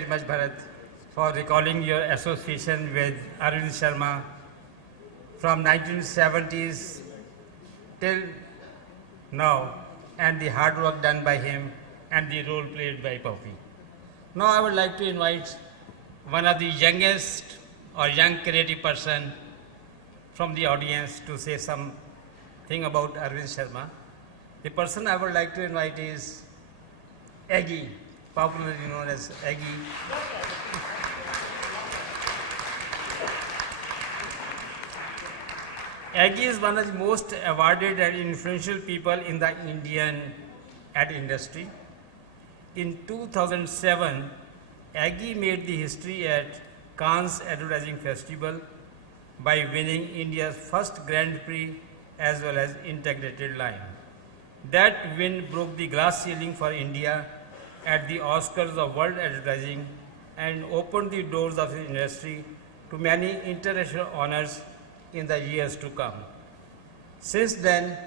Very much, Bharat, for recalling your association with Arvind Sharma from 1970s till now, and the hard work done by him and the role played by Poppy. Now I would like to invite one of the youngest or young creative person from the audience to say something about Arvind Sharma. The person I would like to invite is Aggie, popularly known as Aggie. Aggie is one of the most awarded and influential people in the Indian ad industry. In 2007, Aggie made the history at Cannes Advertising Festival by winning India's first Grand Prix as well as integrated line. That win broke the glass ceiling for India at the Oscars of World Advertising and opened the doors of the industry to many international honors in the years to come. Since then,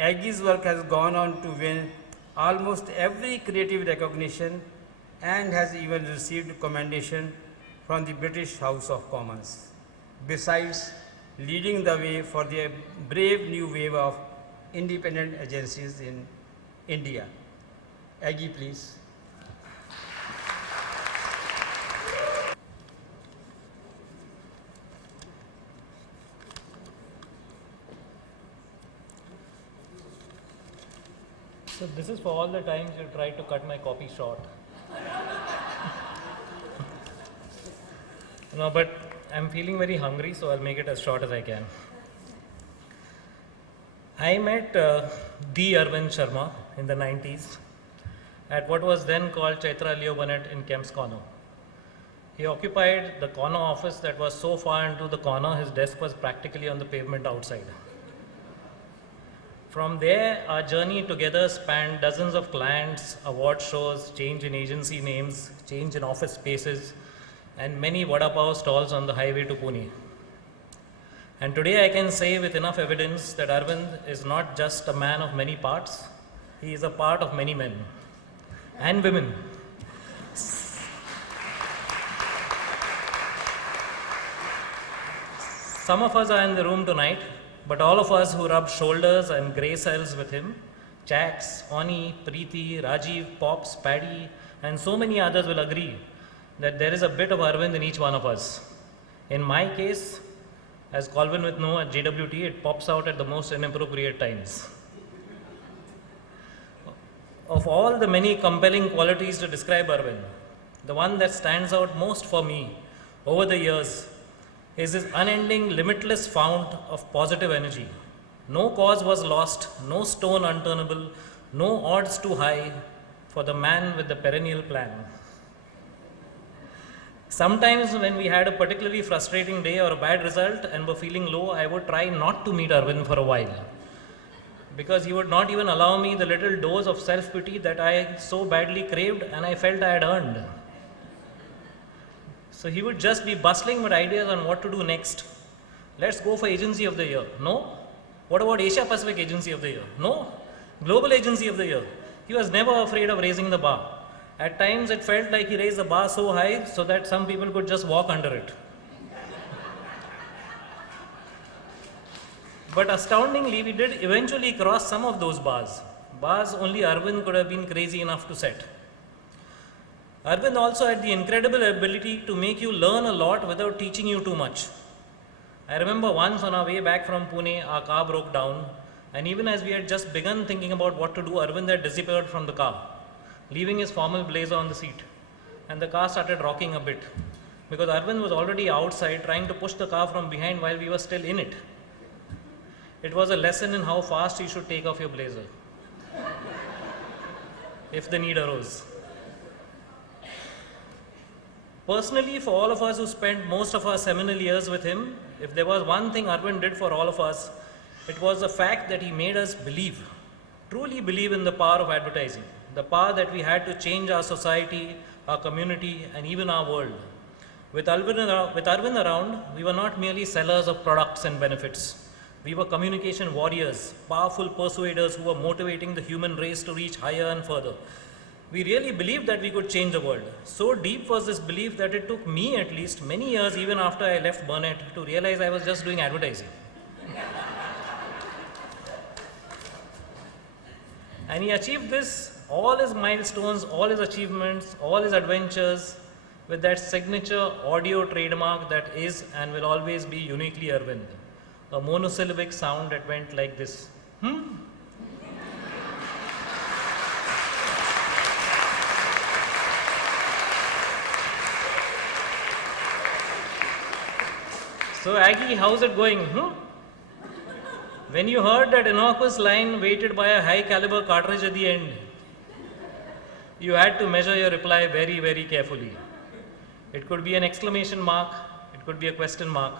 Aggie's work has gone on to win almost every creative recognition and has even received commendation from the British House of Commons. Besides leading the way for the brave new wave of independent agencies in India. Aggie, please. So this is for all the times you tried to cut my copy short. No, but I'm feeling very hungry, so I'll make it as short as I can. I met the Arvind Sharma in the 90s at what was then called Chaitra Leo Burnett in Kemp's Corner. He occupied the corner office that was so far into the corner, his desk was practically on the pavement outside. From there, our journey together spanned dozens of clients, award shows, change in agency names, change in office spaces, and many vada pav stalls on the highway to Pune. And today I can say with enough evidence that Arvind is not just a man of many parts, he is a part of many men and women. Some of us are in the room tonight, but all of us who rubbed shoulders and grey cells with him, Chax, Oni, Preeti, Rajiv, Pops, Paddy, and so many others will agree that there is a bit of Arvind in each one of us. In my case, as Colvin would know at JWT, it pops out at the most inappropriate times. Of all the many compelling qualities to describe Arvind, the one that stands out most for me over the years is his unending, limitless fount of positive energy. No cause was lost, no stone unturnable, no odds too high for the man with the perennial plan. Sometimes when we had a particularly frustrating day or a bad result and were feeling low, I would try not to meet Arvind for a while, because he would not even allow me the little dose of self-pity that I so badly craved and I felt I had earned. So he would just be bustling with ideas on what to do next. Let's go for Agency of the Year. No. What about Asia Pacific Agency of the Year? No. Global Agency of the Year. He was never afraid of raising the bar. At times it felt like he raised the bar so high so that some people could just walk under it. But astoundingly, we did eventually cross some of those bars. Bars only Arvind could have been crazy enough to set. Arvind also had the incredible ability to make you learn a lot without teaching you too much. I remember once on our way back from Pune, our car broke down, and even as we had just begun thinking about what to do, Arvind had disappeared from the car, leaving his formal blazer on the seat. And the car started rocking a bit, because Arvind was already outside trying to push the car from behind while we were still in it. It was a lesson in how fast you should take off your blazer, if the need arose. Personally, for all of us who spent most of our seminal years with him, if there was one thing Arvind did for all of us, it was the fact that he made us believe, truly believe in the power of advertising, the power that we had to change our society, our community, and even our world. With Arvind around, we were not merely sellers of products and benefits. We were communication warriors, powerful persuaders who were motivating the human race to reach higher and further. We really believed that we could change the world. So deep was this belief that it took me at least many years, even after I left Burnett, to realize I was just doing advertising. And he achieved this, all his milestones, all his achievements, all his adventures, with that signature audio trademark that is and will always be uniquely Arvind. A monosyllabic sound that went like this. So Aggie, how's it going? When you heard that innocuous line weighted by a high caliber cartridge at the end, you had to measure your reply very, very carefully. It could be an exclamation mark, it could be a question mark,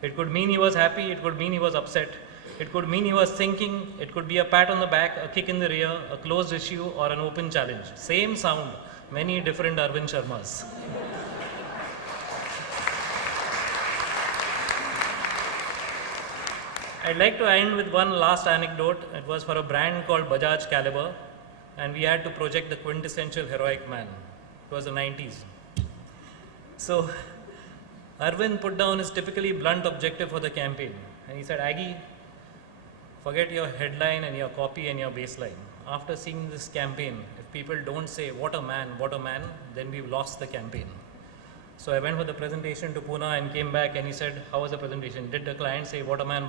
it could mean he was happy, it could mean he was upset, it could mean he was thinking, it could be a pat on the back, a kick in the rear, a closed issue, or an open challenge. Same sound, many different Arvind Sharmas. I'd like to end with one last anecdote. It was for a brand called Bajaj Caliber, and we had to project the quintessential heroic man. It was the 90s. So, Arvind put down his typically blunt objective for the campaign, and he said, Aggie, forget your headline and your copy and your baseline. After seeing this campaign, if people don't say, what a man, then we've lost the campaign. So I went for the presentation to Pune and came back, and he said, how was the presentation? Did the client say, what a man?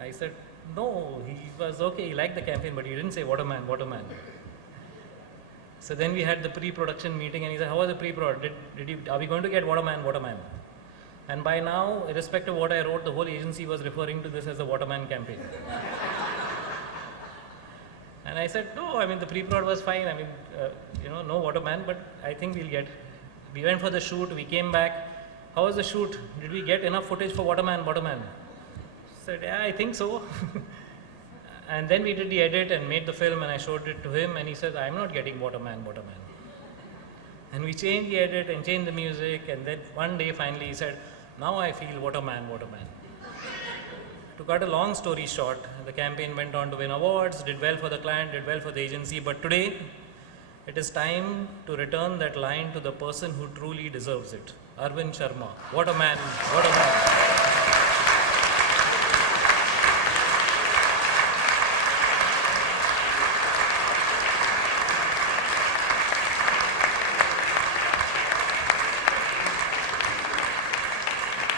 I said, no, he was okay, he liked the campaign, but he didn't say, what a man. So then we had the pre-production meeting, and he said, how was the pre-prod? Are we going to get what a man? And by now, irrespective of what I wrote, the whole agency was referring to this as the What a Man campaign. And I said, no, the pre-prod was fine. No What a Man, but I think we'll get. We went for the shoot, we came back. How was the shoot? Did we get enough footage for What a Man? I said, yeah, I think so. And then we did the edit and made the film, and I showed it to him, and he said, I'm not getting What a Man. And we changed the edit and changed the music, and then one day finally he said, now I feel What a Man. To cut a long story short, the campaign went on to win awards, did well for the client, did well for the agency, but today it is time to return that line to the person who truly deserves it. Arvind Sharma. What a man.